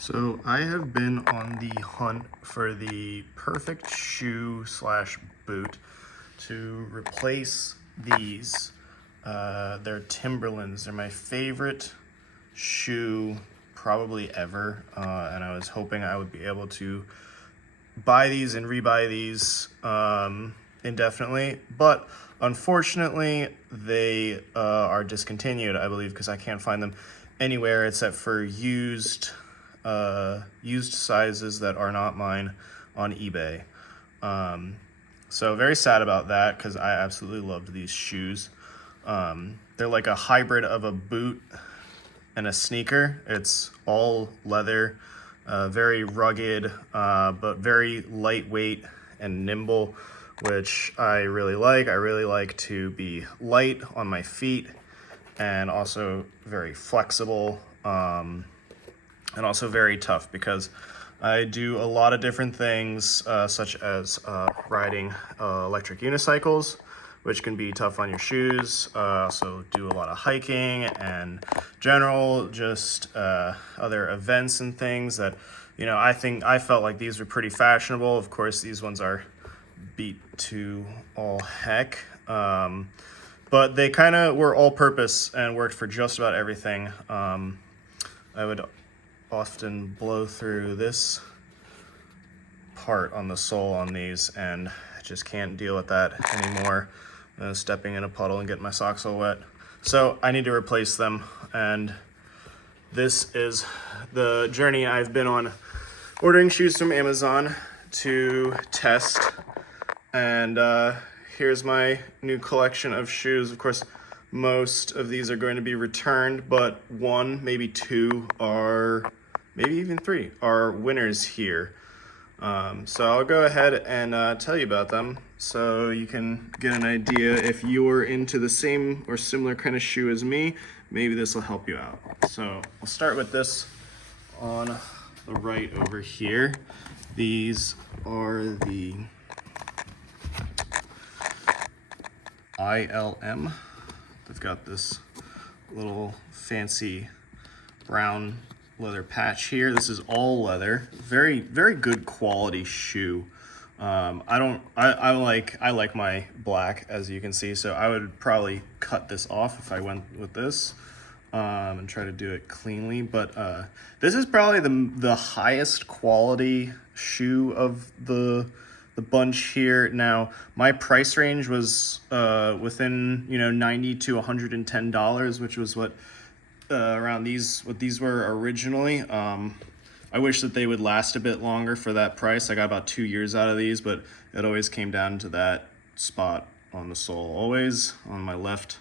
So I have been on the hunt for the perfect shoe slash boot to replace these. They're Timberlands. They're my favorite shoe probably ever, and I was hoping I would be able to buy these and rebuy these indefinitely, but unfortunately they are discontinued, I believe, because I can't find them anywhere except for used sizes that are not mine on eBay. So very sad about that because I absolutely loved these shoes. They're like a hybrid of a boot and a sneaker. It's all leather, very rugged, but very lightweight and nimble, which I really like. I really like to be light on my feet and also very flexible, and also very tough because I do a lot of different things, such as riding electric unicycles, which can be tough on your shoes. Also do a lot of hiking and general just other events and things that, I felt like these were pretty fashionable. Of course, these ones are beat to all heck. But they kind of were all purpose and worked for just about everything. I would often blow through this part on the sole on these, and I just can't deal with that anymore. Stepping in a puddle and getting my socks all wet. So I need to replace them, and this is the journey I've been on, ordering shoes from Amazon to test. And here's my new collection of shoes. Of course, most of these are going to be returned, but one, maybe two are, maybe even three are winners here. So I'll go ahead and tell you about them so you can get an idea if you're into the same or similar kind of shoe as me. Maybe this will help you out. So I'll start with this on the right over here. These are the ILM. They've got this little fancy brown leather patch here. This is all leather. Very, very good quality shoe. I like my black, as you can see, so I would probably cut this off if I went with this, and try to do it cleanly. But this is probably the highest quality shoe of the bunch here. Now, my price range was within $90 to $110, which was what around what these were originally. I wish that they would last a bit longer for that price. I got about 2 years out of these, but it always came down to that spot on the sole, always on my left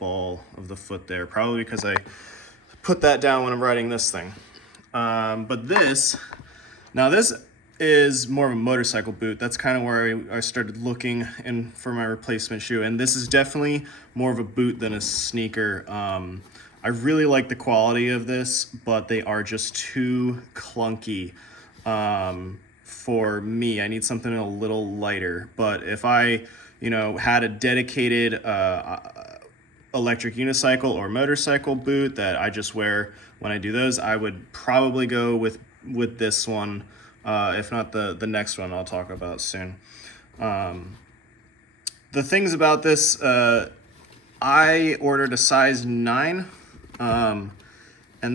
ball of the foot there, probably because I put that down when I'm riding this thing. But this is more of a motorcycle boot. That's kind of where I started looking for my replacement shoe, and this is definitely more of a boot than a sneaker. I really like the quality of this, but they are just too clunky for me. I need something a little lighter. But if I, had a dedicated electric unicycle or motorcycle boot that I just wear when I do those, I would probably go with this one, if not the next one I'll talk about soon. The things about this, I ordered a size 9. And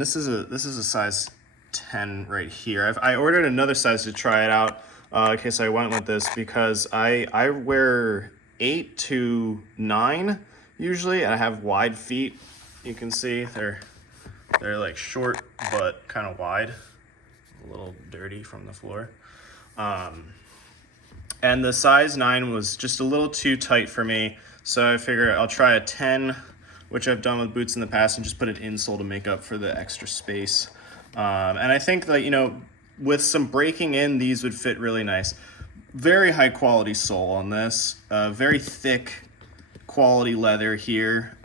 this is a size 10 right here. I ordered another size to try it out, in case I went with this, because I wear 8 to 9 usually, and I have wide feet. You can see they're like short but kind of wide, a little dirty from the floor. And the size 9 was just a little too tight for me, so I figure I'll try a 10, which I've done with boots in the past, and just put an insole to make up for the extra space. And I think that, with some breaking in, these would fit really nice. Very high quality sole on this, very thick quality leather here.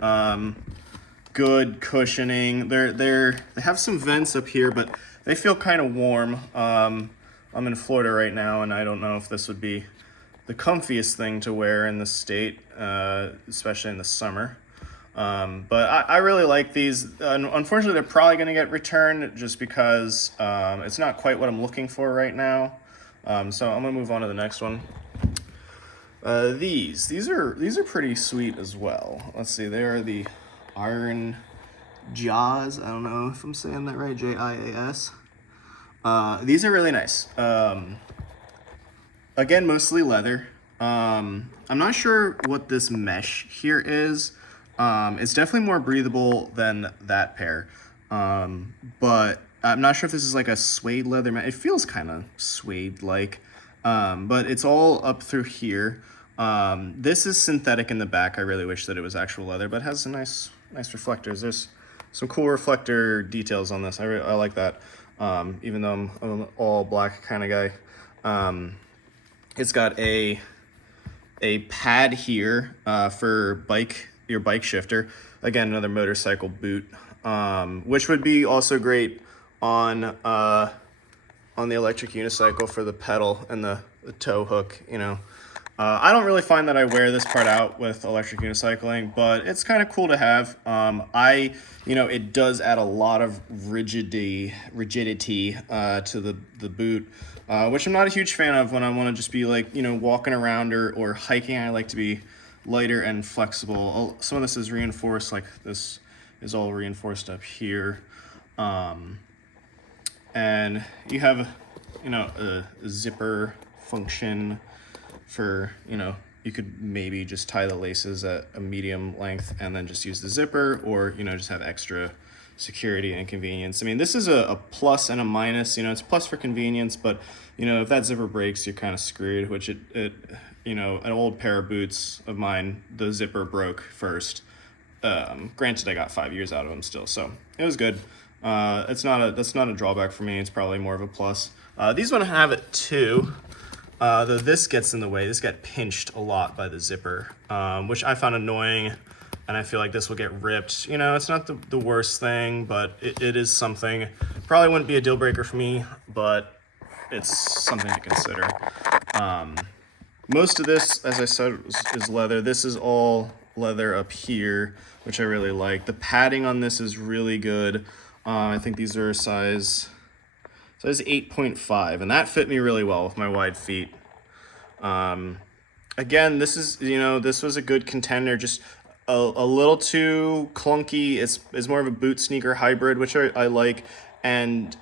Good cushioning. They have some vents up here, but they feel kind of warm. I'm in Florida right now, and I don't know if this would be the comfiest thing to wear in the state, especially in the summer. But I really like these. Unfortunately, they're probably going to get returned just because it's not quite what I'm looking for right now. So I'm going to move on to the next one. These are pretty sweet as well. Let's see, they are the Iron Jaws. I don't know if I'm saying that right. J-I-A-S. These are really nice. Again, mostly leather. I'm not sure what this mesh here is. It's definitely more breathable than that pair. But I'm not sure if this is like a suede leather mesh. It feels kind of suede-like. But it's all up through here. This is synthetic in the back. I really wish that it was actual leather, but it has some nice reflectors. There's some cool reflector details on this. I like that. Even though I'm an all black kind of guy. It's got a pad here for your bike shifter. Again, another motorcycle boot, which would be also great on the electric unicycle for the pedal and the tow hook. I don't really find that I wear this part out with electric unicycling, but it's kind of cool to have. It does add a lot of rigidity to the boot, which I'm not a huge fan of when I want to just be like, walking around or hiking. I like to be lighter and flexible. Some of this is reinforced, like this is all reinforced up here. And you have, a zipper function for, you could maybe just tie the laces at a medium length and then just use the zipper, or, just have extra security and convenience. I mean, this is a plus and a minus. It's a plus for convenience, but, if that zipper breaks, you're kind of screwed, which an old pair of boots of mine, the zipper broke first. Granted, I got 5 years out of them still, so it was good. That's not a drawback for me. It's probably more of a plus. These one have it too. Though this gets in the way. This got pinched a lot by the zipper, which I found annoying, and I feel like this will get ripped. It's not the worst thing, but it is something. Probably wouldn't be a deal breaker for me, but it's something to consider. Most of this, as I said, is leather. This is all leather up here, which I really like. The padding on this is really good. I think these are size 8.5, and that fit me really well with my wide feet. Again, this was a good contender, just a little too clunky. It's more of a boot sneaker hybrid, which I like, and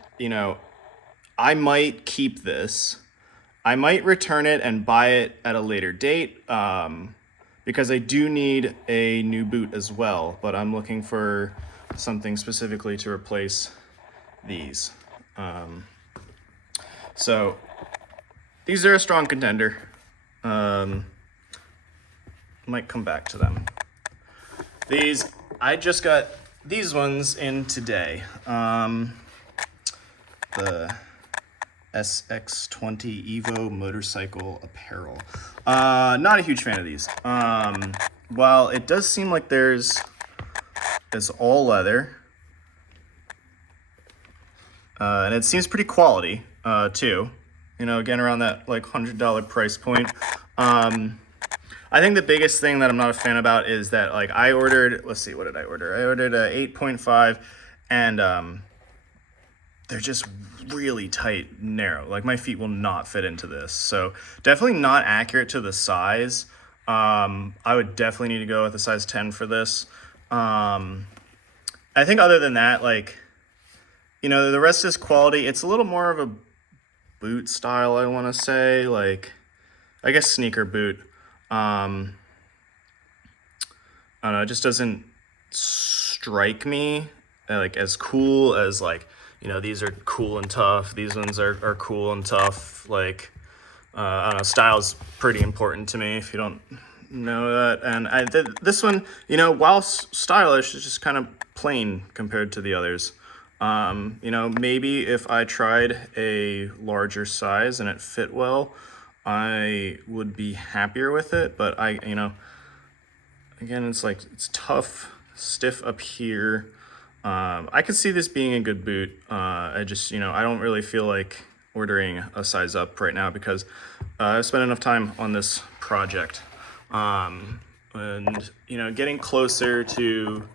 I might keep this. I might return it and buy it at a later date, because I do need a new boot as well, but I'm looking for something specifically to replace these. So these are a strong contender. Might come back to them. I just got these ones in today. The SX20 Evo motorcycle apparel. Not a huge fan of these. While it does seem like it's all leather, and it seems pretty quality too. Again, around that like $100 price point. I think the biggest thing that I'm not a fan about is that like I ordered, let's see, what did I order? I ordered a 8.5, and they're just really tight, narrow. Like my feet will not fit into this. So definitely not accurate to the size. I would definitely need to go with a size 10 for this. I think other than that, like, the rest is quality. It's a little more of a boot style, I want to say, like, I guess sneaker boot. I don't know, it just doesn't strike me like as cool as like, these are cool and tough. These ones are cool and tough. Like, I don't know, style's pretty important to me, if you don't know that. And this one, while stylish, is just kind of plain compared to the others. Maybe if I tried a larger size and it fit well, I would be happier with it. But again, it's tough, stiff up here. I could see this being a good boot. I just, I don't really feel like ordering a size up right now because I've spent enough time on this project. And, you know, getting closer to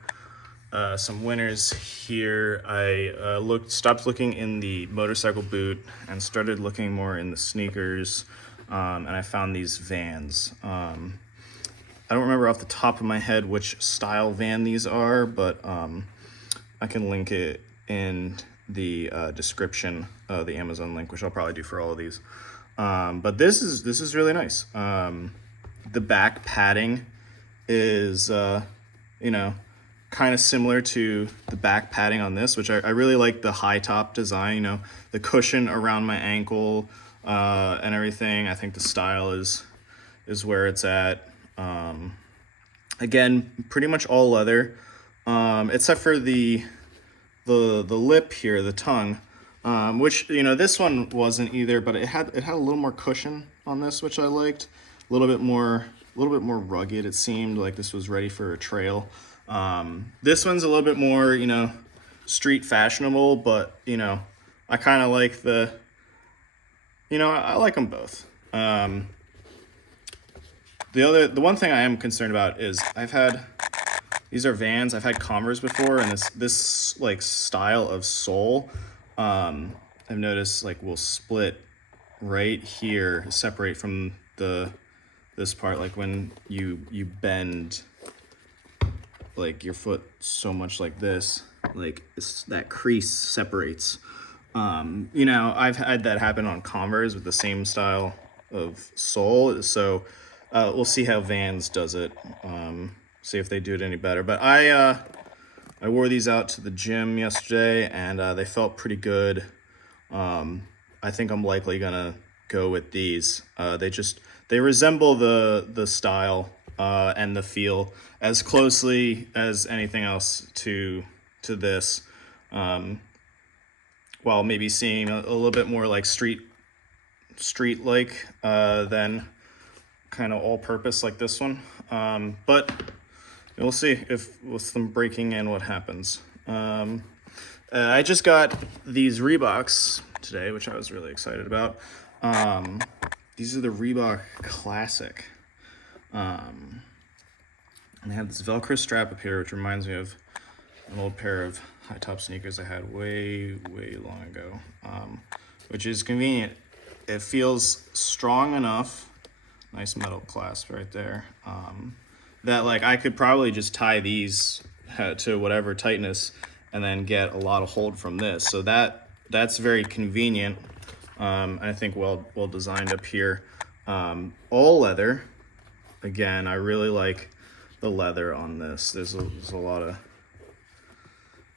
some winners here, I stopped looking in the motorcycle boot and started looking more in the sneakers, and I found these Vans. I don't remember off the top of my head which style Van these are, but I can link it in the description, the Amazon link, which I'll probably do for all of these. But this is really nice. The back padding is, you know, kind of similar to the back padding on this, which I really like the high top design, you know, the cushion around my ankle and everything. I think the style is where it's at. Again, pretty much all leather, except for the lip here, the tongue, which, you know, this one wasn't either, but it had a little more cushion on this, which I liked. A little bit more rugged. It seemed like this was ready for a trail. This one's a little bit more, you know, street fashionable, but, you know, I kind of like I like them both. The one thing I am concerned about is these are Vans. I've had Converse before, and this like style of sole, I've noticed like will split right here, separate from this part, like when you bend like your foot so much like this, like that crease separates. You know, I've had that happen on Converse with the same style of sole, so we'll see how Vans does it, see if they do it any better. But I wore these out to the gym yesterday, and they felt pretty good. I think I'm likely gonna go with these. They resemble the style and the feel as closely as anything else to this, while maybe seeing a little bit more like street like than kind of all purpose like this one. But we'll see if with them breaking in what happens. I just got these Reeboks today, which I was really excited about. These are the Reebok Classic. And they have this Velcro strap up here, which reminds me of an old pair of high top sneakers I had way long ago, which is convenient. It feels strong enough, nice metal clasp right there, that like I could probably just tie these to whatever tightness and then get a lot of hold from this. So that's very convenient. I think well designed up here. All leather. Again, I really like the leather on this. There's a lot of,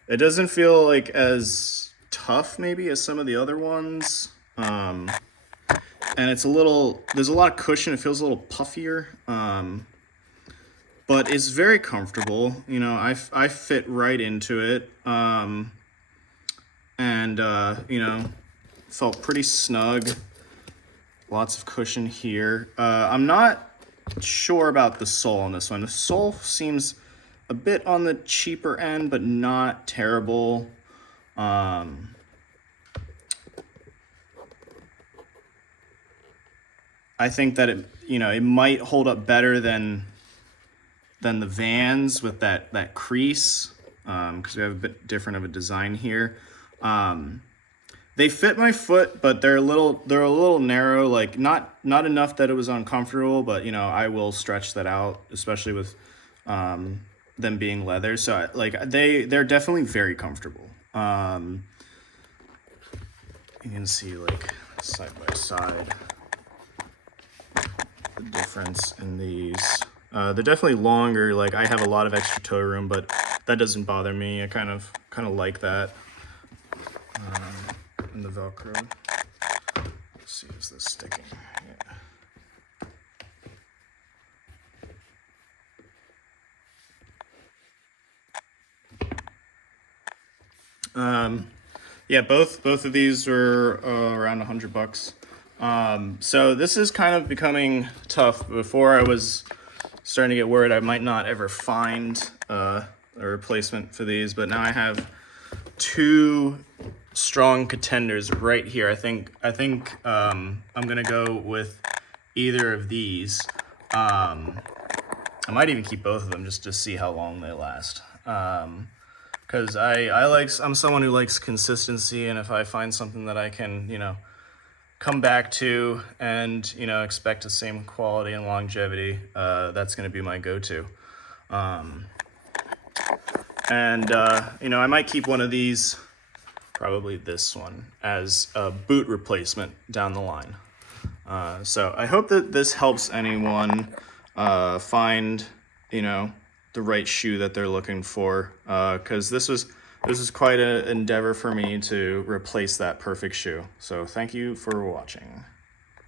it doesn't feel like as tough maybe as some of the other ones. And there's a lot of cushion. It feels a little puffier. But it's very comfortable. You know, I fit right into it. You know, felt pretty snug. Lots of cushion here. I'm not sure about the sole on this one. The sole seems a bit on the cheaper end, but not terrible. I think that it might hold up better than the Vans with that crease, because we have a bit different of a design here. They fit my foot, but they're a little narrow, like not enough that it was uncomfortable, but you know, I will stretch that out, especially with them being leather. So they're definitely very comfortable. You can see like side by side the difference in these. They're definitely longer. Like I have a lot of extra toe room, but that doesn't bother me. I kind of like that. In the Velcro. Let's see, is this sticking? Yeah. Both of these were around $100. So this is kind of becoming tough. Before I was starting to get worried I might not ever find a replacement for these, but now I have two strong contenders right here. I think I'm gonna go with either of these. I I might even keep both of them just to see how long they last. Because I'm someone who likes consistency, and if I find something that I can, come back to and, expect the same quality and longevity, that's going to be my go-to. I might keep one of these, probably this one, as a boot replacement down the line. So I hope that this helps anyone find, the right shoe that they're looking for, because this was quite an endeavor for me to replace that perfect shoe. So thank you for watching.